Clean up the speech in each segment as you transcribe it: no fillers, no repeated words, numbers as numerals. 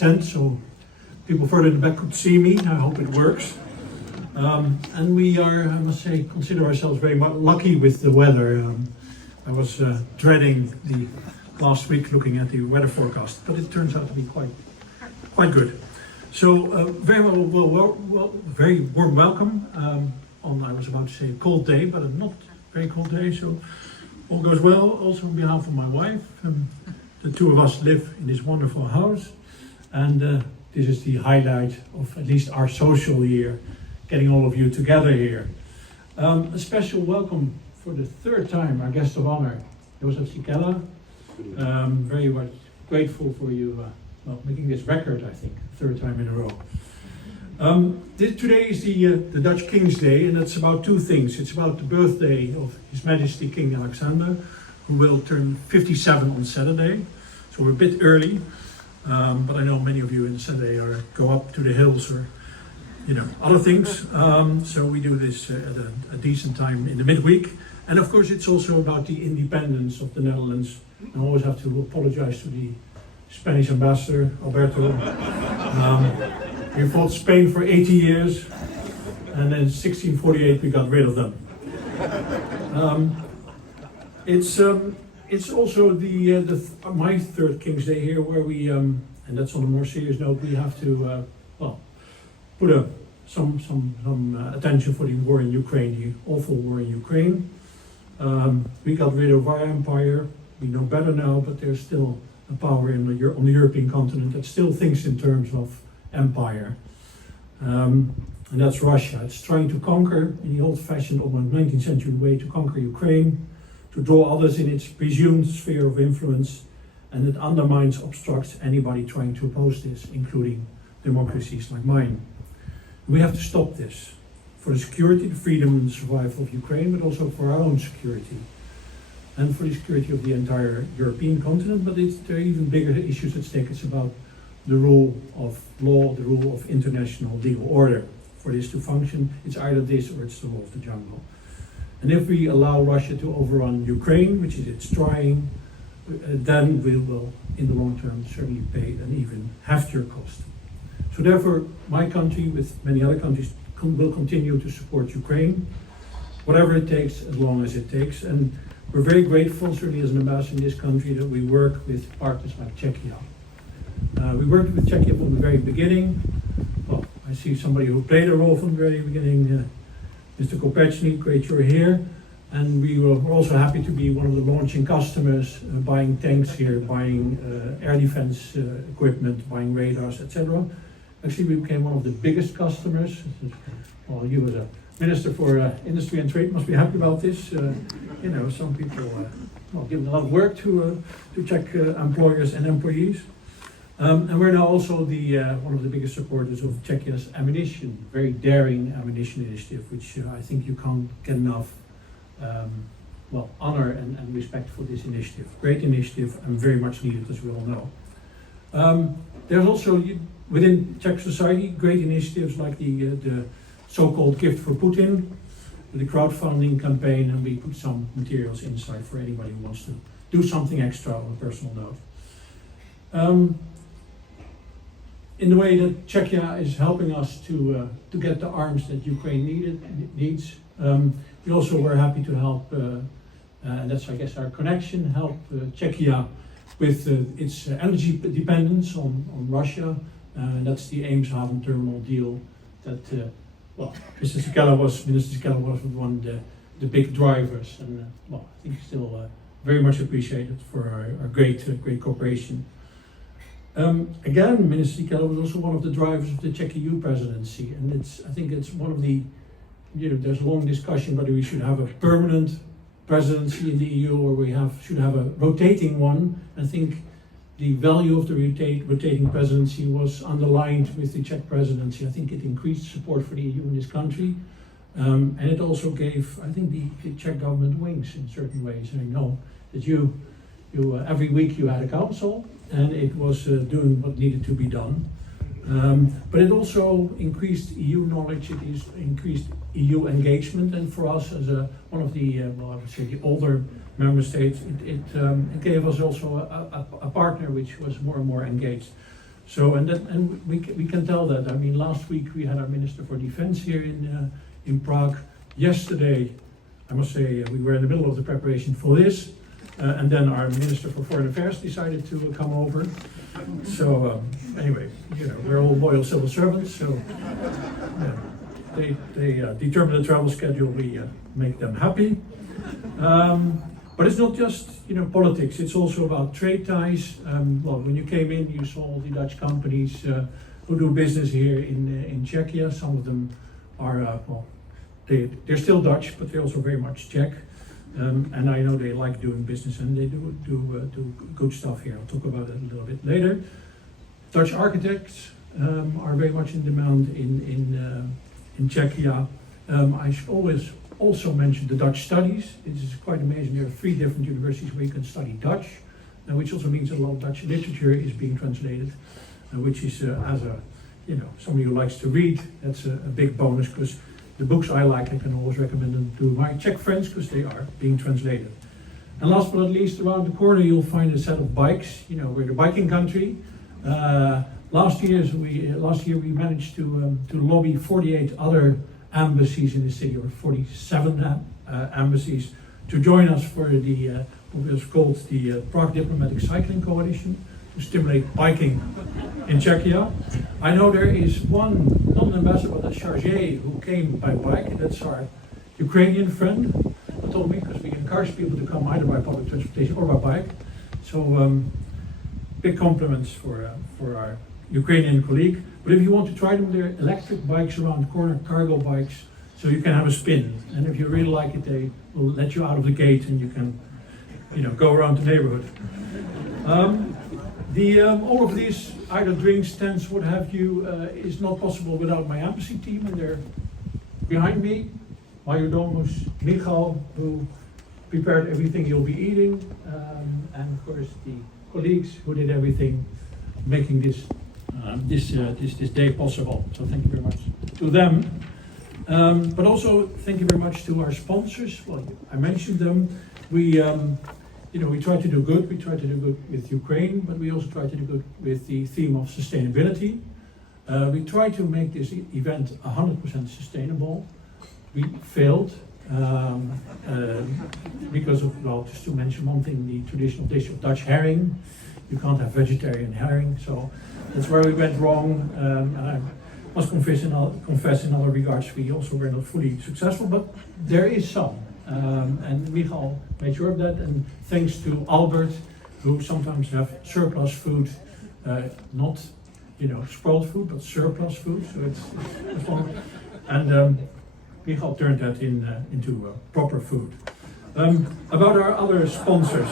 tent, so people further in the back could see me. I hope it works. And we are, I must say, consider ourselves very lucky with the weather. I was dreading the last week looking at the weather forecast, but it turns out to be quite good. So very very warm welcome on, I was about to say, a cold day, but a not very cold day. So all goes well. Also on behalf of my wife, the two of us live in this wonderful house, and this is the highlight of at least our social year, getting all of you together here. A special welcome for the third time, our guest of honor, Joseph Sikela. Very much grateful for you making this record, I think, third time in a row. Today is the Dutch King's Day, and it's about two things. It's about the birthday of His Majesty King Alexander, who will turn 57 on Saturday. So we're a bit early, but I know many of you on Saturday go up to the hills or other things. So we do this at a decent time in the midweek. And of course, it's also about the independence of the Netherlands. I always have to apologize to the Spanish ambassador, Alberto. We fought Spain for 80 years, and in 1648 we got rid of them. It's also my third King's Day here, where we, and that's on a more serious note, we have to put some attention for the war in Ukraine, the awful war in Ukraine. We got rid of our empire. We know better now, but there's still a power on the European continent that still thinks in terms of empire. And that's Russia. It's trying to conquer, in the old-fashioned, almost 19th century way, to conquer Ukraine, to draw others in its presumed sphere of influence, and it undermines, obstructs anybody trying to oppose this, including democracies like mine. We have to stop this, for the security, the freedom and the survival of Ukraine, but also for our own security, and for the security of the entire European continent. But there are even bigger issues at stake. It's about the rule of law, the rule of international legal order. For this to function, it's either this or it's the law of the jungle. And if we allow Russia to overrun Ukraine, which is it's trying, then we will, in the long term, certainly pay an even heftier cost. So therefore, my country, with many other countries, will continue to support Ukraine, whatever it takes, as long as it takes. And we're very grateful, certainly as an ambassador in this country, that we work with partners like Czechia. We worked with Czechia from the very beginning. Well, I see somebody who played a role from the very beginning, Mr. Kopečník, great you're here. And we were also happy to be one of the launching customers, buying tanks here, buying air defense equipment, buying radars, etc. Actually, we became one of the biggest customers. Well, you as a Minister for Industry and Trade must be happy about this. Some people give a lot of work to Czech employers and employees. And we're now also one of the biggest supporters of Czechia's ammunition, very daring ammunition initiative, which I think you can't get enough honor and respect for this initiative. Great initiative and very much needed, as we all know. There's also within Czech society great initiatives like the so-called Gift for Putin, the crowdfunding campaign, and we put some materials inside for anybody who wants to do something extra on a personal note. In the way that Czechia is helping us to get the arms that Ukraine needs, we also were happy to help, and that's I guess our connection, help Czechia with its energy dependence on Russia. That's the Eemshaven terminal deal that Minister Sikela was one of the big drivers, and I think still very much appreciated for our great cooperation. Again, Minister Sikela was also one of the drivers of the Czech EU presidency, and I think it's one of the, there's a long discussion whether we should have a permanent presidency in the EU or we should have a rotating one. I think the value of the rotating presidency was underlined with the Czech presidency. I think it increased support for the EU in this country, and it also gave, I think, the Czech government wings in certain ways. I know that you every week you had a council, and it was doing what needed to be done. But it also increased EU knowledge, it increased EU engagement, and for us as one of the, I would say the older member states, it gave us also a partner which was more and more engaged. So, and we can tell that. I mean, last week we had our Minister for Defense here in Prague. Yesterday, I must say, we were in the middle of the preparation for this, and then our Minister for Foreign Affairs decided to come over. So anyway, you know, we're all loyal civil servants, so yeah, they determine the travel schedule. We make them happy. But it's not just, you know, politics. It's also about trade ties. Well, when you came in, you saw all the Dutch companies who do business here in Czechia. Some of them are well, they're still Dutch, but they're also very much Czech. And I know they like doing business, and they do good stuff here. I'll talk about it a little bit later. Dutch architects are very much in demand in Czechia. I should always also mention the Dutch studies. It is quite amazing. There are 3 different universities where you can study Dutch, which also means that a lot of Dutch literature is being translated, which is as a, you know, somebody who likes to read, that's a big bonus, because the books I like, I can always recommend them to my Czech friends because they are being translated. And last but not least, around the corner you'll find a set of bikes. You know, we're the biking country. Last year we managed to lobby 48 other embassies in the city, or 47 embassies, to join us for the what was called the Prague Diplomatic Cycling Coalition, to stimulate biking in Czechia. I know there is one, not an ambassador, but a chargé who came by bike. That's our Ukrainian friend, who told me, because we encourage people to come either by public transportation or by bike. So big compliments for our Ukrainian colleague. But if you want to try them, there are electric bikes around the corner, cargo bikes, so you can have a spin. And if you really like it, they will let you out of the gate and you can, you know, go around the neighborhood. All of these, either drinks, tents, what have you, is not possible without my embassy team, and they're behind me. Majordomus Michal, who prepared everything you'll be eating, and of course the colleagues who did everything, making this day possible. So thank you very much to them. But also thank you very much to our sponsors. Well, I mentioned them. We try to do good. We try to do good with Ukraine, but we also try to do good with the theme of sustainability. We try to make this event 100% sustainable. We failed because of, well, just to mention one thing, the traditional dish of Dutch herring. You can't have vegetarian herring, so that's where we went wrong. And I must confess in other regards, we also were not fully successful, but there is some. And Michal made sure of that, and thanks to Albert, who sometimes have surplus food, not, you know, spoiled food, but surplus food. So it's fun. And Michal turned that into proper food. About our other sponsors.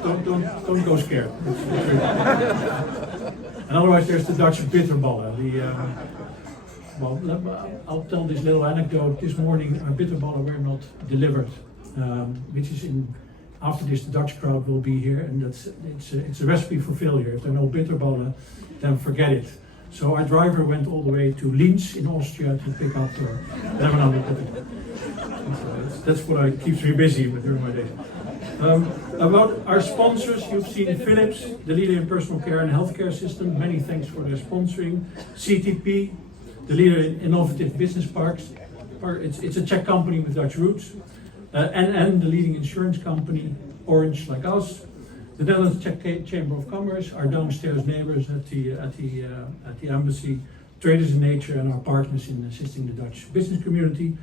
Don't go scared. And otherwise, there's the Dutch bitterballen. Well, I'll tell this little anecdote. This morning, our bitterballen were not delivered, which is after this, the Dutch crowd will be here, and it's a recipe for failure. If there are no bitterballen, then forget it. So our driver went all the way to Linz in Austria to pick up lemonade. That's what keeps me busy during my days. About our sponsors, you've seen Philips, the leader in personal care and healthcare system. Many thanks for their sponsoring. CTP, the leader in innovative business parks. It's a Czech company with Dutch roots. And the leading insurance company, Orange, like us. The Netherlands Czech Chamber of Commerce, our downstairs neighbors at the embassy, Traders in Nature, and our partners in assisting the Dutch business community.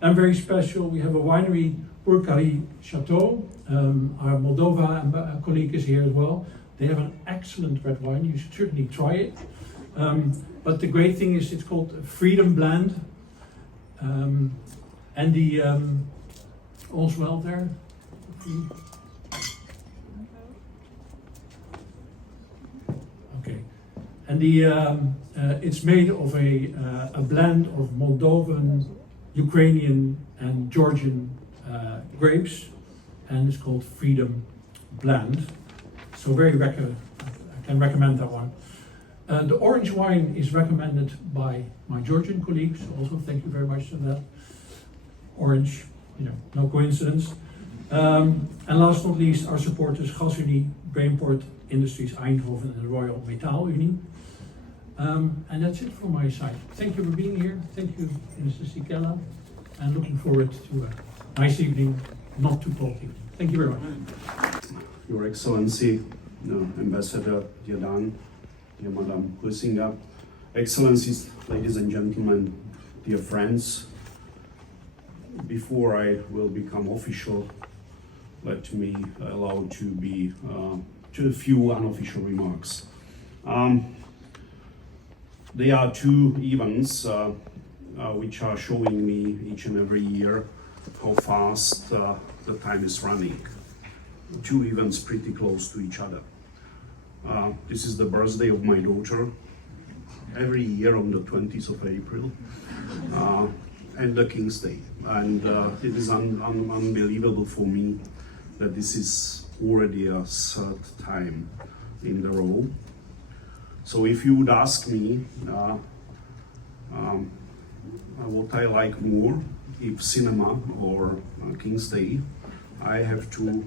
And very special, we have a winery, Purcari Chateau. Our Moldova colleague is here as well. They have an excellent red wine. You should certainly try it. But the great thing is it's called Freedom Blend. And the all's well there. Okay. And it's made of a blend of Moldovan, Ukrainian, and Georgian grapes, and it's called Freedom Blend. So I can recommend that one. The orange wine is recommended by my Georgian colleagues. Also, thank you very much for that. Orange, no coincidence. And last but not least, our supporters, GasUnie, Brainport, Industries Eindhoven and the Royal Metal Unie. And that's it from my side. Thank you for being here. Thank you, Mr. Sikela, and looking forward to a nice evening, not too cold evening. Thank you very much. Your Excellency, Ambassador Diedan, dear Madame Huizinga, Excellencies, ladies and gentlemen, dear friends, before I will become official, let me allow to a few unofficial remarks. There are two events which are showing me each and every year how fast the time is running. Two events pretty close to each other. This is the birthday of my daughter, every year on the 20th of April, and the King's Day. And it is unbelievable for me that this is already a third time in a row. So if you would ask me what I like more, if cinema or King's Day, I have to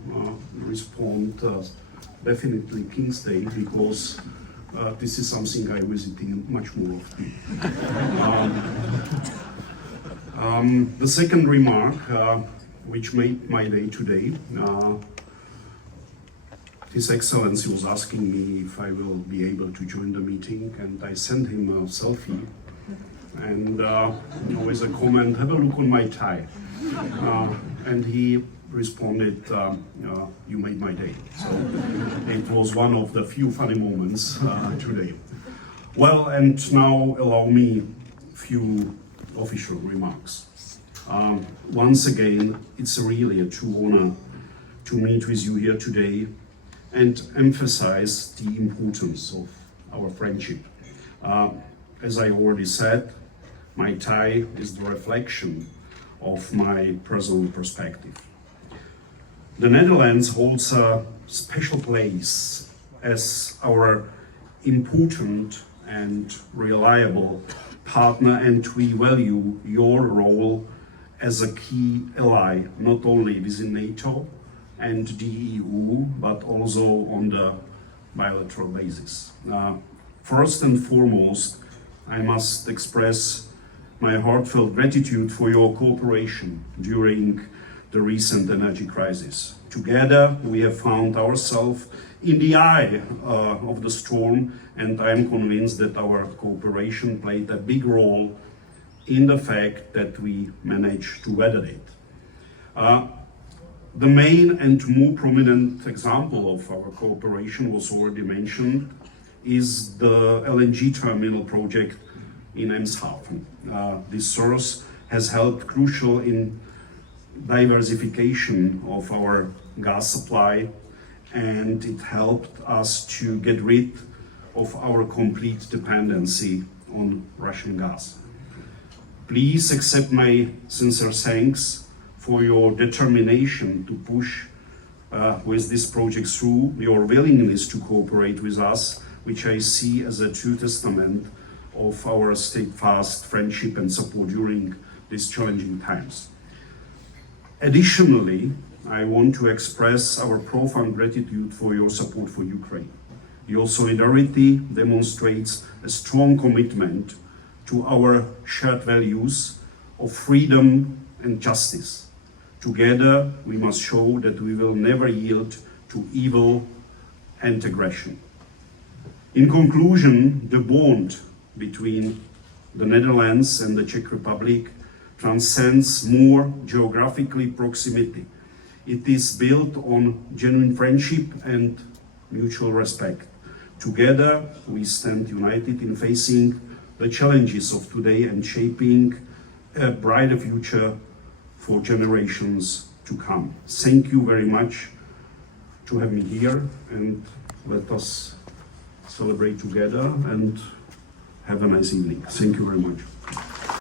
respond definitely King's Day, because this is something I visiting much more often. The second remark, which made my day today, His Excellency was asking me if I will be able to join the meeting, and I sent him a selfie. And with a comment, have a look on my tie. And he responded, you made my day. So it was one of the few funny moments today. Well, and now allow me a few official remarks. Once again, it's really a true honor to meet with you here today and emphasize the importance of our friendship. As I already said, my tie is the reflection of my personal perspective. The Netherlands holds a special place as our important and reliable partner, and we value your role as a key ally, not only within NATO and the EU, but also on the bilateral basis. First and foremost, I must express my heartfelt gratitude for your cooperation during the recent energy crisis. Together, we have found ourselves in the eye of the storm, and I am convinced that our cooperation played a big role in the fact that we managed to weather it. The main and more prominent example of our cooperation was already mentioned, is the LNG terminal project in Eemshaven. This source has helped crucial in diversification of our gas supply, and it helped us to get rid of our complete dependency on Russian gas. Please accept my sincere thanks for your determination to push with this project through, your willingness to cooperate with us, which I see as a true testament of our steadfast friendship and support during these challenging times. Additionally, I want to express our profound gratitude for your support for Ukraine. Your solidarity demonstrates a strong commitment to our shared values of freedom and justice. Together, we must show that we will never yield to evil and aggression. In conclusion, the bond between the Netherlands and the Czech Republic transcends more geographically proximity. It is built on genuine friendship and mutual respect. Together, we stand united in facing the challenges of today and shaping a brighter future for generations to come. Thank you very much to have me here, and let us celebrate together and have a nice evening. Thank you very much.